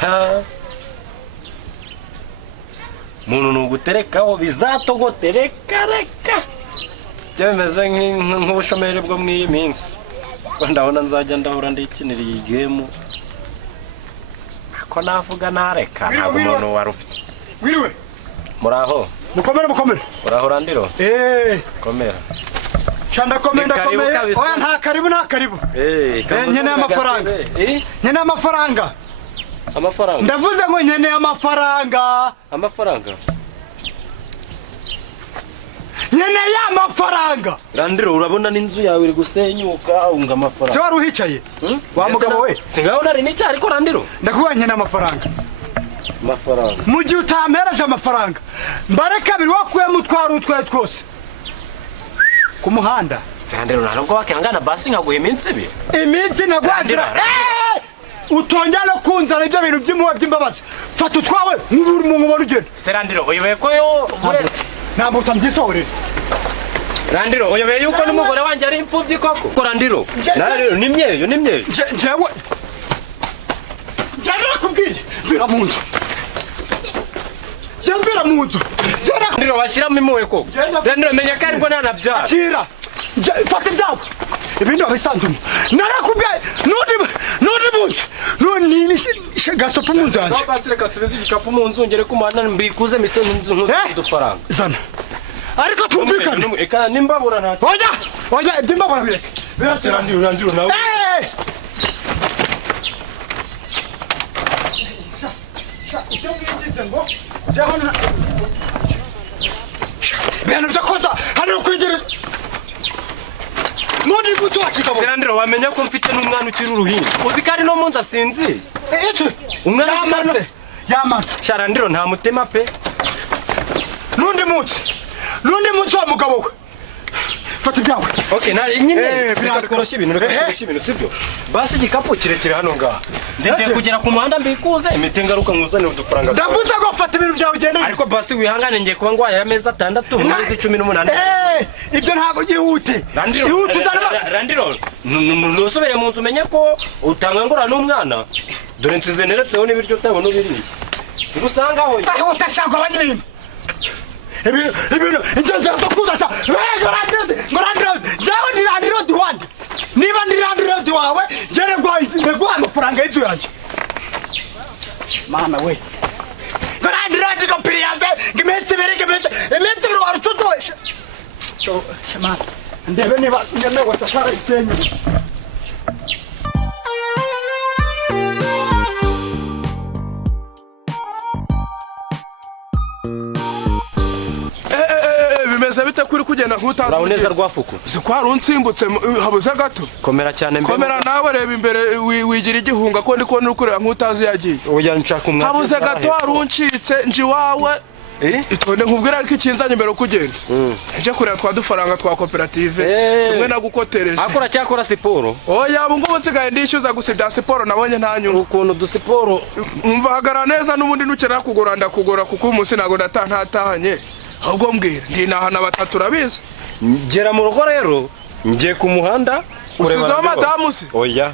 ha muntu nuguterekaho bizatogotereka reka byemeze nk'ubushomeri bwo mw'iyi minsi ndabona nzajya ndahura ndikinira iyi game ko navuga nareka ntabwo umuntu warufite wiriwe muraho mukomere uraho Randiro komera Shanda komenda komeye oya nta karibu nyene amafaranga ndavuze ngo nyene amafaranga nyene y'amafaranga Randiro urabona n'inzu yawe iri gusenyuka unga amafaranga se waruhicaye wa mugabo we singaho nari n'icyo ariko Randiro ndakuba nyene amafaranga mu gihe utampereje amafaranga mbare kabiri wakuye mutwara utwe twose ku muhanda Randiro ntabwo wakangana basi nkaguha iminsi nagwazira utongera kunzana ibyo bintu by'impuhwe by'imbabazi fata utwawe nk'uburi mu nkubona ugenda Randiro uyoboye ko yo ntabwo utambyisahurira Randiro uyoboye yuko n'umugore wanjye ari imfubyi koko Randiro nimyeyo njyewe nakubwiye vira mu nzu Randiro washyiramo impuhwe koko Randiro menya ko ariko nanabyara akira fata ibyawe ibindi wabisanzemo narakubwiye n'undi munsi none gasopo mu nzu yanjye basi reka tubize igikapu mu nzu ngere kumana mbikuze mito n'inzu n'udufaranga zana ariko tumvikane eka nimbabura nta oya iby'imbabura birase Randiro nawe ibyo mwigize ngo jya hano ibintu byo koza hano kwigereza none gutu wakigabo Randiro wamenya ko mfite n'umwana ukiri uruhinja uzi ko ari no munsi asinzi umwana yamaze Randiro nta mutima pe n'undi munsi wa mugabo we fata ibyawe nyine reka tworoshye ibintu sibyo basi igikapu kirekire hano ngaha ngiye kugera ku muhanda mbikuze imiti ngaruka nkuzanire udufaranga ndavuze ngo fata ibintu byawe ugende ariko basi wihangane ngiye kuba ngwaye amezi 6 mu mezi 18 ibyo ntago gihute Randiro nusubire mu nzu umenye ko utangangura n'umwana dore nsize neretseho n'ibiryo utabona ubiriye ngusanga aho utashaka abanyibintu ibintu ingenzi rakudasha ngo Randiro jawe ni Randiro diwandi niba ni Randiro wawe jere ngwa amafaranga y'inzu yanjye mana we ngo Randiro digopiri yanjye iminsi ibiri warucudosha shamana ndebe niba ngemewe safara isenye bimeze bite kuri kugenda nk'utazi uraboneza rwafuku zikwari unsimbutse habuze gato komera cyane komera nawe reba imbere wigira igihunga ko ndiko nukureba nk'utazi yagiye oya nshaka umwaka habuze gato waruncitse nji wawe itonde nkubwira ariko ikinzanye imbere ukugenda nje kureba twa dufaranga twa koperative tumwe nagukotereje akora cyakora siporo oya ubu ngubu nsigaye ndishyuza gusa ibya siporo nabonye nta nyungu ukuntu dusiporo umva hagara neza n'ubundi nukenera kugura ndakugura kuko umunsi ntago ntatahanye ahubwo mbwira ndinahana batatu urabizi gera mu rugo rero ngiye ku muhanda usizeho madamu se oya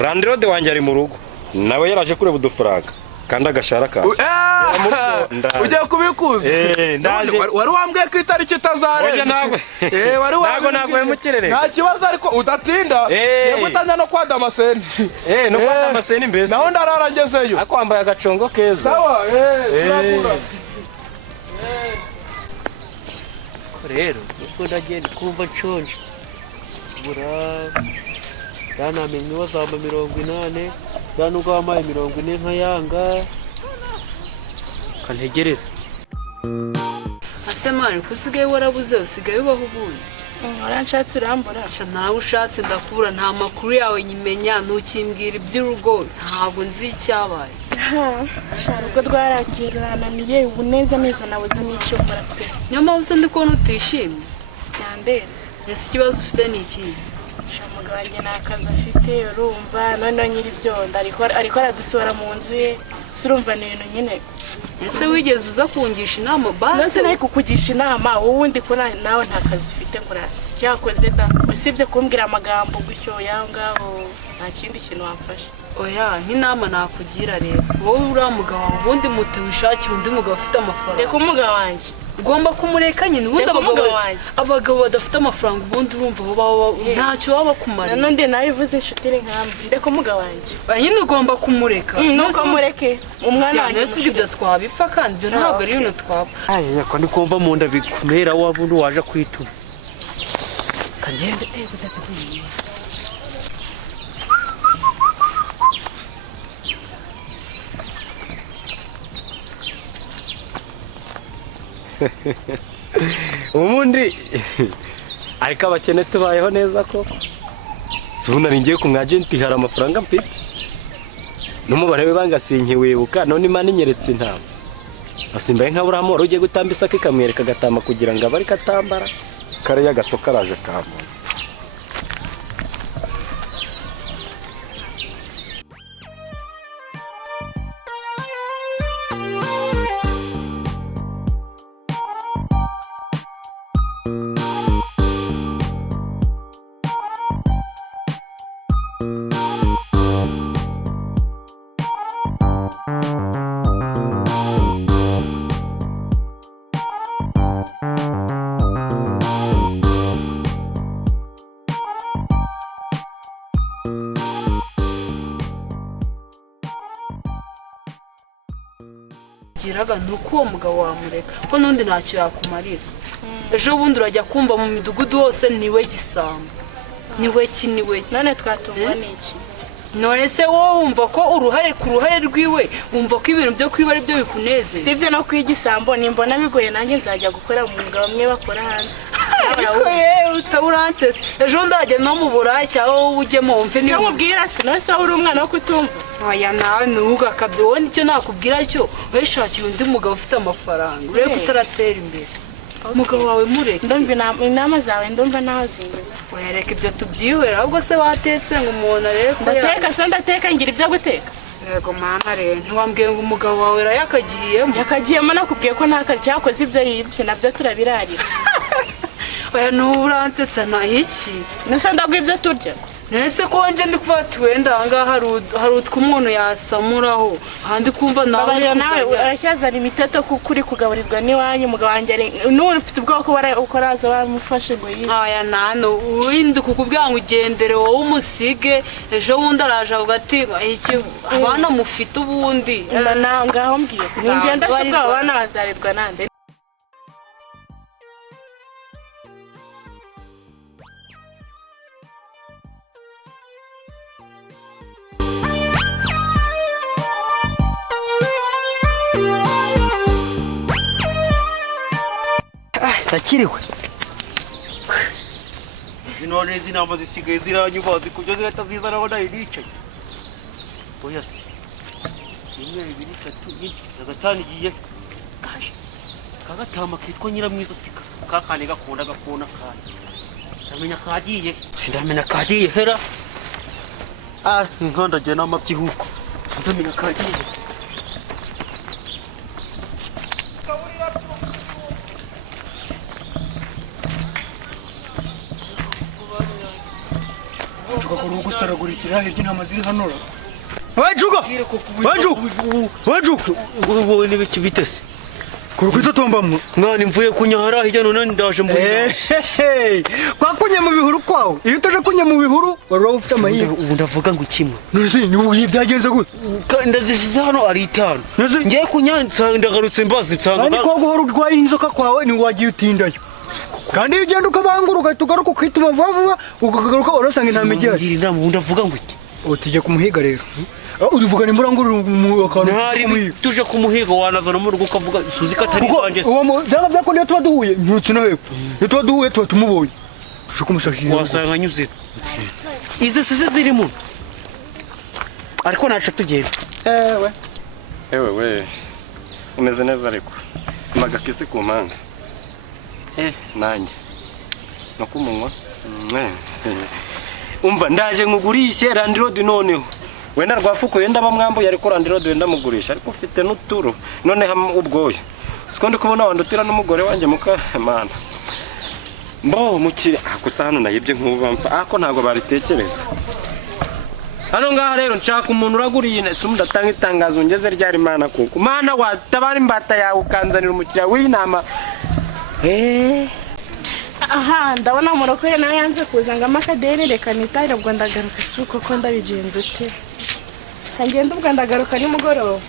Randiro de wanjye ari mu rugo nawe yaraje kureba udufaranga kandi agashara kaje ugiye kubikuza wari wambwiye ko itariki itazarenga ntabwo hemukirere nta kibazo ariko udatinda yego utanjya no kwa Damascene no kwa Damascene mbese naho ndarara ngezeyo ariko wambaye agacongo keza sawa turakura rero ubwo ndagenda kumva nshonje yanamenye wazamba 80 nubwo wamaye 40 nkayanga kantegereza asemane kusigaye warabuze usigaye ubaho ubundi waranshatse urambura nawe ushatse ndakubura nta makuru yawe nyimenya ntukimbwira iby'urugo ntabwo nzi icyabaye urugo rwaragiye rurananiye ubu neza nabuze n'icyo nkora pe niyo mpamvu se ndi kubona utishimye byandenze ese ikibazo ufite ni iki umugabo wanjye nta kazi afite urumva noneho nyiri ibyondo ariko aradusohora mu nzu ye surumva ni ibintu nyine ese wigeze uza kungisha inama base nase nayo kukugisha inama wowe undi ko nawe nta kazi ufite ngo cyakoze da usibye kumbwira amagambo gutyo yangaho nta kindi kintu wamfasha. oya nk'inama nakugira rero wowe uriya mugabo ubundi muti wishakira undi mugabo ufite amafaranga. Reka umugabo wanjye ugomba kumureka nyine ubundi abagabo badafite amafaranga ubundi urumva baba ntacyo baba bakumara. none nabivuze inshuti iri nkambi. Reka umugabo wanjye nyine ugomba kumureka. nuko mureke umwana wanjye ese ibyo twabipfa kandi ibyo ntabwo ari ibintu twapfa. ko ndi kumva mu nda bikumera wa bundi waje kwituma kagende ubundi ariko abakene tubayeho neza ko sibuna ngiye ku mwagenti hari amafaranga mfite n'umubare w'ibanga sinkiwibuka none imana inyeretse intama asimbaye nka Burahamu wari ugiye gutamba isaka ikamwereka agatama kugira ngo abe ariko atambara kariya gato karaje kamo giraga nuko uwo mugabo wamureka ko nundi ntacyo yakumarira. Ejo bundi urajya kumva mu midugudu hose niwe gisamba niwe ki. none twatungwa n'iki? none se wowe wumva ko uruhare ku ruhare rwiwe wumva ko ibintu byo kwiba ari byo bikuneze? sibyo no kwigisambo nimbona bigoye nanjye nzajya gukora mu mwuga bamwe bakora hanze. ariko yewe utaburanse ejo ndajya no mu burayi cyangwa wowe ujyemo wumve niyo mubwira se none se uri umwana wo kutumva. oya nawe ntugakabye wowe nicyo nakubwira cyo wishakira undi mugabo ufite amafaranga urebe utaratera imbere. umugabo wawe mureke. ndumva inama zawe ndumva naho zingeza. oya reka ibyo tubyihorera ahubwo se watetse ngo umuntu arebe ko ndateka ngira ibyo guteka. yego mana rero ntiwambwiye ngo umugabo wawe yakagiyemo nakubwiye ko nta kare cyakoze ibyo yibye nabyo turabirarira. oya ntuburansetsa nta iki nese ndagwa ibyo turya. nese ko wanjye ndi kuvata wenda ahangaha hari utwo umuntu yasamuraho ahandi kumva nawe uracyazana imiteto kuko uri kugaburirwa n'iwanyu umugabo wanjye n'ubu ufite ubwoko uko araza wamufashe ngo yiye. aya nano windi kukubwira ngo ugendere wowe umusige ejo bundi araje avuga ati iki abana mufite ubundi ngaho mbwiye ngenda se bwabo abana bazarerwa nande. takiriwe none izi nama zisigaye ziranyuba zikujya zihita ziza nabona iricaye oya se 1 2 3 4 igiye kaje kagatama kitwa nyiramwiza sika kakane gakunda gakona kane ndamenya kagiye sindamenya kagiye hera inkonda je n'amabyihuko ndamenya kagiye Tukakora gusaragurikira hirya intama ziri hano. Wajuka wowe n'ibiki bitese kurukwita tombamwe mwana mvuye kunyahara hirya none ndaje mu kwakunye mu bihuru kwawe iyo utaje kunye mu bihuru wari ufite amahirwe. ubu ndavuga ngo kimwe nose ni ubu byagenze gute ndazisize hano ari 5 ngiye kunyanza ndagarutse mbazi nsanga kandi ko guhora urwaye inzoka kwawe ni wagiye utindayo kandi iyo ugenda ukabangura tugaruka ukituma vuba ukagaruka urasanga intama igiye. ngira inama ubu ndavuga ngo iki utije kumuhiga rero urivuga ni murangurura akantu ntari tuje kumuhiga wanazana mu rugo ukavuga suzi ko atari banje byaba byakunda tuba duhuye ntutse no hepfo iyo tuba duhuye tuba tumubonye tuje kumusashira wasanga nyuze izi sisi zirimo ariko naca tugenda ewe umeze neza ariko magakisi ku mpanga nanjye no kumunwa umva ndaje ngugurishe randirodi noneho wenda rwafukuye ndabamwambuye ariko randirodi wenda mugurisha ariko ufite n'uturo none ubwoya siko ndi kubona wandutira n'umugore wanjye mukamana mbo mukire gusa hano nayibye nk'ubampa ako ntabwo baritekereza hano ngaha rero nshaka umuntu uraguriye ine ndatanga itangazo ngeze ryari mana kuko mana watabara imbata yawe ukanzanira umukiriya w'inama aha ndabona umurokore nawe yanze kuza ngo amakadeni reka nitahire ubwo ndagaruka isuko ko ndabigenza ute kangenda ubwo ndagaruka nimugoroba